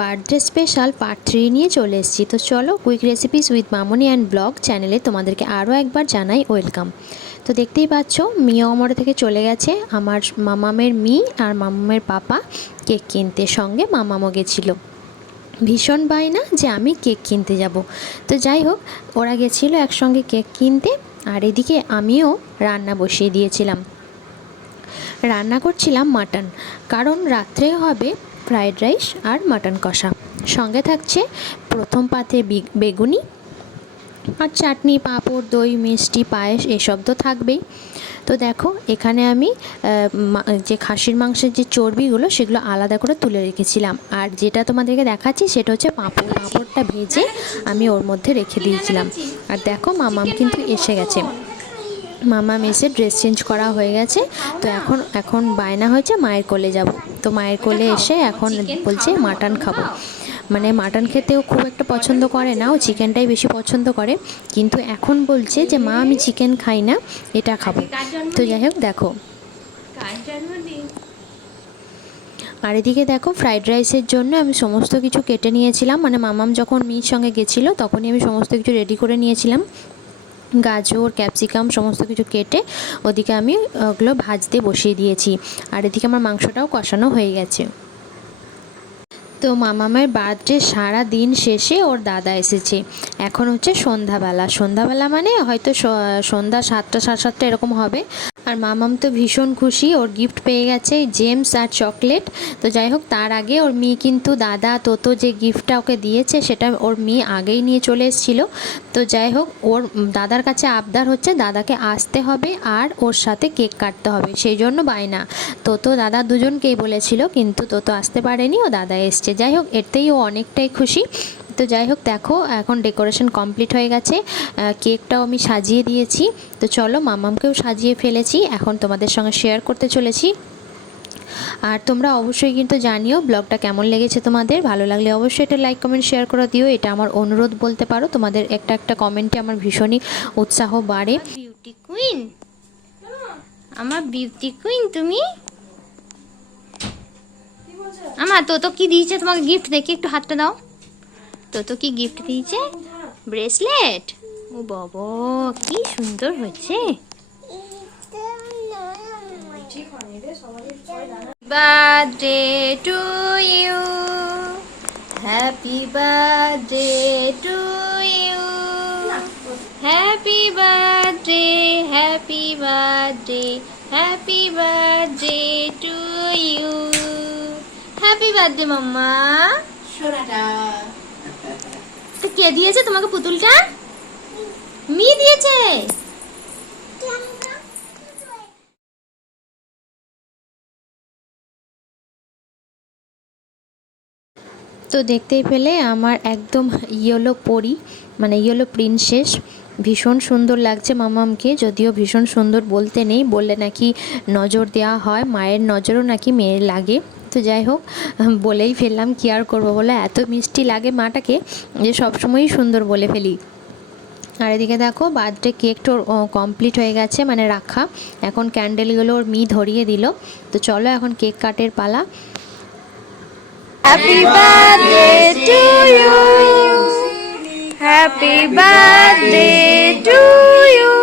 Birthday special part 3 নিয়ে চলে এসেছি। তো চলো, quick recipes with Mamoni and blog চ্যানেলে তোমাদেরকে আরও একবার জানাই ওয়েলকাম। তো দেখতেই পাচ্ছ, মিয়া অমর থেকে চলে গেছে আমার মামামের আর মামামের পাপা কেক কিনতে, সঙ্গে মামামও গেছিল। ভীষণ বায়না যে আমি কেক কিনতে যাব। তো যাই হোক, ওরা গেছিলো একসঙ্গে কেক কিনতে, আর এদিকে আমিও রান্না বসিয়ে দিয়েছিলাম। রান্না করছিলাম মাটন, কারণ রাত্রে হবে ফ্রায়েড রাইস আর মাটন কষা। সঙ্গে থাকছে প্রথম পাতে বেগুনি আর চাটনি, পাঁপড়, দই, মিষ্টি, পায়েস এসব তো থাকবেই। তো দেখো, এখানে আমি যে খাসির মাংসের যে চর্বিগুলো সেগুলো আলাদা করে তুলে রেখেছিলাম, আর যেটা তোমাদেরকে দেখাচ্ছি সেটা হচ্ছে পাঁপড়টা ভেজে আমি ওর মধ্যে রেখে দিয়েছিলাম। আর দেখো, মামাম কিন্তু এসে গেছে। মামা এসে ড্রেস চেঞ্জ করা হয়ে গেছে। তো এখন বায়না হয়েছে মায়ের কোলে যাব। তো মায়ের কোলে এসে এখন বলছে মাটন খাবো। মানে মাটন খেতেও খুব একটা পছন্দ করে না, ও চিকেনটাই বেশি পছন্দ করে। কিন্তু এখন বলছে যে মা, আমি চিকেন খাই না, এটা খাবো। তো যাই হোক, দেখো। আর এদিকে দেখো, ফ্রাইড রাইসের জন্য আমি সমস্ত কিছু কেটে নিয়েছিলাম। মানে মামাম যখন মির সঙ্গে গেছিলো তখনই আমি সমস্ত কিছু রেডি করে নিয়েছিলাম। গাজর, ক্যাপসিকাম সমস্ত কিছু কেটে ওদিকে আমি ওগুলো ভাজতে বসিয়ে দিয়েছি। আর এদিকে আমার মাংসটাও কষানো হয়ে গেছে। তো মামামের বার্থডে সারা দিন শেষে ওর দাদা এসেছে। এখন হচ্ছে সন্ধ্যাবেলা মানে হয়তো সন্ধ্যা 7টা, 7:30 এরকম হবে। আর মামাম তো ভীষণ খুশি, ওর গিফট পেয়ে গেছে জেমস আর চকলেট। তো যাই হোক, তার আগে ওর মেয়ে কিন্তু দাদা তোতো যে গিফটটা ওকে দিয়েছে সেটা ওর মেয়ে আগেই নিয়ে চলে এসেছিল। তো যাই হোক, ওর দাদার কাছে আবদার হচ্ছে দাদাকে আসতে হবে আর ওর সাথে কেক কাটতে হবে, সেই জন্য বায়না। তোতো দাদা দুজনকেই বলেছিল, কিন্তু তোতো আসতে পারেনি, ও দাদা এসছে। যাই হোক, এতেই ও অনেকটাই খুশি। তো যাই হোক, দেখো এখন ডেকোরেশন কমপ্লিট হয়ে গেছে, কেকটাও আমি সাজিয়ে দিয়েছি। তো চলো, মামামকেও সাজিয়ে ফেলেছি, এখন তোমাদের সঙ্গে শেয়ার করতে চলেছি। আর তোমরা অবশ্যই কিন্তু জানিও ব্লগটা কেমন লেগেছে তোমাদের। ভালো লাগলে অবশ্যই এটা লাইক, কমেন্ট, শেয়ার করে দিও। এটা আমার অনুরোধ বলতে পারো, তোমাদের একটা কমেন্টে আমার ভীষণই উৎসাহ বাড়ে। বিউটি কুইন, আমার বিউটি কুইন তুমি। আমার তো কি দিয়েছে তোমাকে গিফট? দেখি একটু হাতটা দাও। তো কি গিফট দিয়েছে? ব্রেসলেট। ও বাবা, কি সুন্দর হয়েছে। Birthday to you, happy birthday to you, happy birthday, happy birthday, happy birthday to you. Happy birthday mumma. তো কে দিয়েছে তোমাকে পুতুলটা? মি দিয়েছে। তো দেখতেই পেলে আমার একদম ইয়েলো পরি, মানে ইয়েলো প্রিন্সেস। ভীষণ সুন্দর লাগছে মামামকে, যদিও ভীষণ সুন্দর বলতে নেই, বললে নাকি নজর দেওয়া হয়, মায়ের নজরও নাকি মেয়ের লাগে। তো যাই হোক, বলেই ফেললাম, কি আর করবো বলে, এত মিষ্টি লাগে মাটাকে যে সবসময়ই সুন্দর বলে ফেলি। আর এদিকে দেখো, বার্থডে কেকটা কমপ্লিট হয়ে গেছে, মানে রাখা। এখন ক্যান্ডেলগুলো ওর মি ধরিয়ে দিল। তো চলো, এখন কেক কাটের পালা। Happy birthday to you. Happy birthday to you.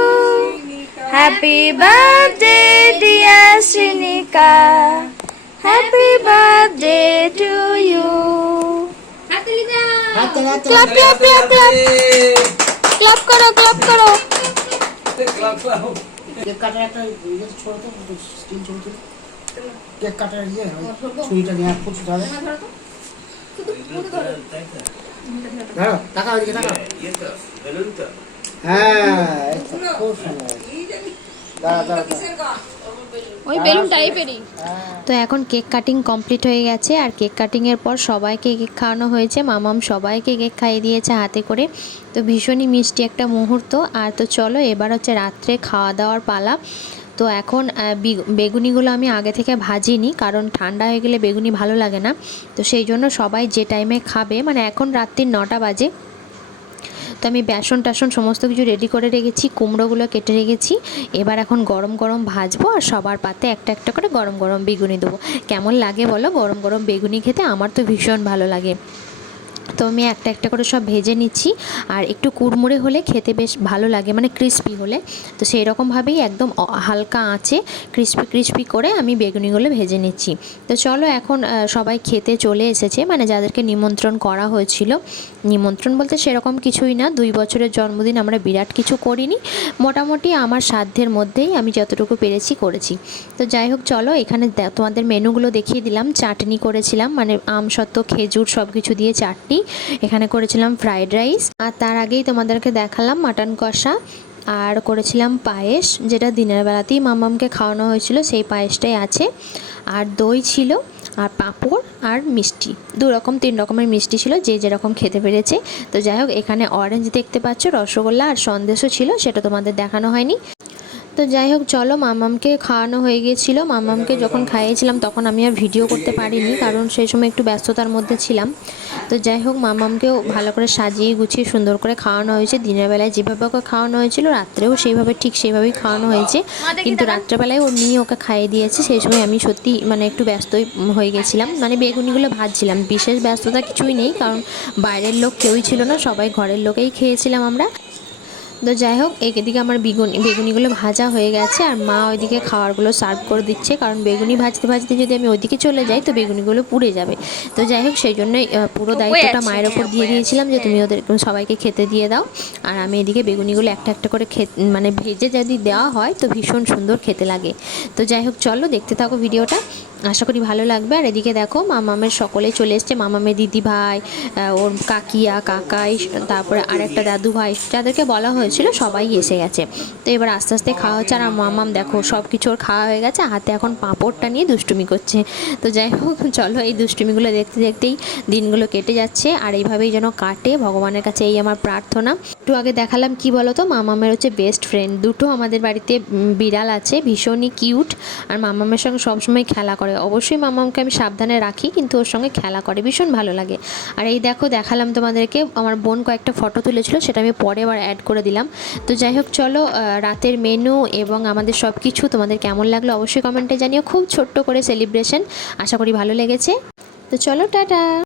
Happy birthday dear Sinika. Happy birthday to you. Clap clap clap clap. Clap karo clap karo. Cake কাটার একটা ছোট তো স্টিল ছোট কেক কাটার ইয়ে ছুরিটা নিয়ে ফুটতে হবে। ধরো, টাকা ওইদিকে টাকা। হ্যাঁ, খুব সুন্দর। ওই বেলুন টাইপেরই। তো এখন কেক কাটিং কমপ্লিট হয়ে গেছে, আর কেক কাটিংয়ের পর সবাইকে কেক খাওয়ানো হয়েছে। মামাম সবাইকে কেক খাইয়ে দিয়েছে হাতে করে। তো ভীষণই মিষ্টি একটা মুহূর্ত। আর তো চলো, এবার হচ্ছে রাত্রে খাওয়া দাওয়ার পালা। তো এখন বেগুনিগুলো আমি আগে থেকে ভাজিনি, কারণ ঠান্ডা হয়ে গেলে বেগুনি ভালো লাগে না। তো সেই জন্য সবাই যে টাইমে খাবে, মানে এখন রাত্রির 9টা বাজে, তো আমি বেসন টাসন সমস্ত কিছু রেডি করে রেখেছি, কুমড়োগুলো কেটে রেখেছি। এবার এখন গরম গরম ভাজবো আর সবার পাতে একটা একটা করে গরম গরম বেগুনি দেবো। কেমন লাগে বলো গরম গরম বেগুনি খেতে? আমার তো ভীষণ ভালো লাগে। তো আমি একটা একটা করে সব ভেজে নিচ্ছি, আর একটু কুড়মুড়ে হলে খেতে বেশ ভালো লাগে, মানে ক্রিস্পি হলে। তো সেই রকমভাবেই একদম হালকা আঁচে ক্রিস্পি ক্রিস্পি করে আমি বেগুনিগুলো ভেজে নিচ্ছি। তো চলো এখন সবাই খেতে চলে এসেছে, মানে যাদেরকে নিমন্ত্রণ করা হয়েছিল। নিমন্ত্রণ বলতে সেরকম কিছুই না, 2 বছরের জন্মদিন, আমরা বিরাট কিছু করিনি, মোটামুটি আমার সাধ্যের মধ্যেই আমি যতটুকু পেরেছি করেছি। তো যাই হোক চলো, এখানে তোমাদের মেনুগুলো দেখিয়ে দিলাম। চাটনি করেছিলাম, মানে আমসত্ত্ব খেজুর সব কিছু দিয়ে চাটনি। এখানে করেছিলাম ফ্রাইড রাইস, আর তার আগেই তোমাদেরকে দেখালাম মাটন কষা, আর করেছিলাম পায়েস, যেটা দিনের বেলাতেই মামামকে খাওয়ানো হয়েছিল, সেই পায়েসটাই আছে। আর দই ছিল, আর পাঁপড় আর মিষ্টি, 3 রকমের মিষ্টি ছিল, যে যেরকম খেতে পেরেছে। তো যাই হোক, এখানে অরেঞ্জ দেখতে পাচ্ছ, রসগোল্লা আর সন্দেশও ছিল, সেটা তোমাদের দেখানো হয়নি। তো যাই হোক চলো, মামামকে খাওয়ানো হয়ে গিয়েছিল। মামামকে যখন খাইয়েছিলাম তখন আমি আর ভিডিও করতে পারিনি, কারণ সেই সময় একটু ব্যস্ততার মধ্যে ছিলাম। তো যাই হোক, মামামকেও ভালো করে সাজিয়ে গুছিয়ে সুন্দর করে খাওয়ানো হয়েছে। দিনের বেলায় যেভাবে ওকে খাওয়ানো হয়েছিল, রাত্রেও সেইভাবেই খাওয়ানো হয়েছে। কিন্তু রাত্রেবেলায় ওর নিয়ে ওকে খাইয়ে দিয়েছে। সেই সময় আমি সত্যি মানে একটু ব্যস্তই হয়ে গেছিলাম, মানে বেগুনিগুলো ভাজছিলাম। বিশেষ ব্যস্ততা কিছুই নেই, কারণ বাইরের লোক কেউই ছিল না, সবাই ঘরের লোকেই খেয়েছিলাম আমরা। তো যাই হোক, এদিকে আমার বেগুনিগুলো ভাজা হয়ে গেছে, আর মা ওইদিকে খাবারগুলো সার্ভ করে দিচ্ছে, কারণ বেগুনি ভাজতে ভাজতে যদি আমি ওইদিকে চলে যাই তো বেগুনিগুলো পুড়ে যাবে। তো যাই হোক, সেই জন্যই পুরো দায়িত্বটা মায়ের ওপর দিয়ে দিয়েছিলাম, যে তুমি ওদের সবাইকে খেতে দিয়ে দাও, আর আমি এদিকে বেগুনিগুলো একটা একটা করে মানে ভেজে যদি দেওয়া হয় তো ভীষণ সুন্দর খেতে লাগে। তো যাই হোক চলো, দেখতে থাকো ভিডিওটা, আশা করি ভালো লাগবে। আর এদিকে দেখো, মামামের সকলেই চলে এসছে, মামামের দিদি ভাই, ওর কাকিয়া কাকাই, তারপরে আরেকটা দাদু ভাই, যাদেরকে বলা হয়েছিল সবাই এসে গেছে। তো এবার আস্তে আস্তে খাওয়া হচ্ছে, আর মামাম দেখো সব কিছু ওর খাওয়া হয়ে গেছে, হাতে এখন পাঁপড়টা নিয়ে দুষ্টুমি করছে। তো যাই হোক চলো, এই দুষ্টুমিগুলো দেখতে দেখতেই দিনগুলো কেটে যাচ্ছে, আর এইভাবেই যেন কাটে, ভগবানের কাছে এই আমার প্রার্থনা। একটু আগে দেখালাম কি বলো তো, মামামের হচ্ছে বেস্ট ফ্রেন্ড দুটো আমাদের বাড়িতে বিড়াল আছে, ভীষণই কিউট, আর মামামের সঙ্গে সবসময় খেলা করে। অবশ্যই মামামকে আমি সাবধানে রাখি, কিন্তু ওর সঙ্গে খেলা করে, ভীষণ ভালো লাগে। আর এই দেখো, দেখালাম তোমাদেরকে, আমার বোন কয়েকটা ফটো তুলেছিল, সেটা আমি পরে আবার অ্যাড করে দিলাম। তো যাই হোক চলো, রাতের মেনু এবং আমাদের সব কিছু তোমাদের কেমন লাগলো অবশ্যই কমেন্টে জানিও। খুব ছোট্ট করে সেলিব্রেশন, আশা করি ভালো লেগেছে। তো চলো, টাটা।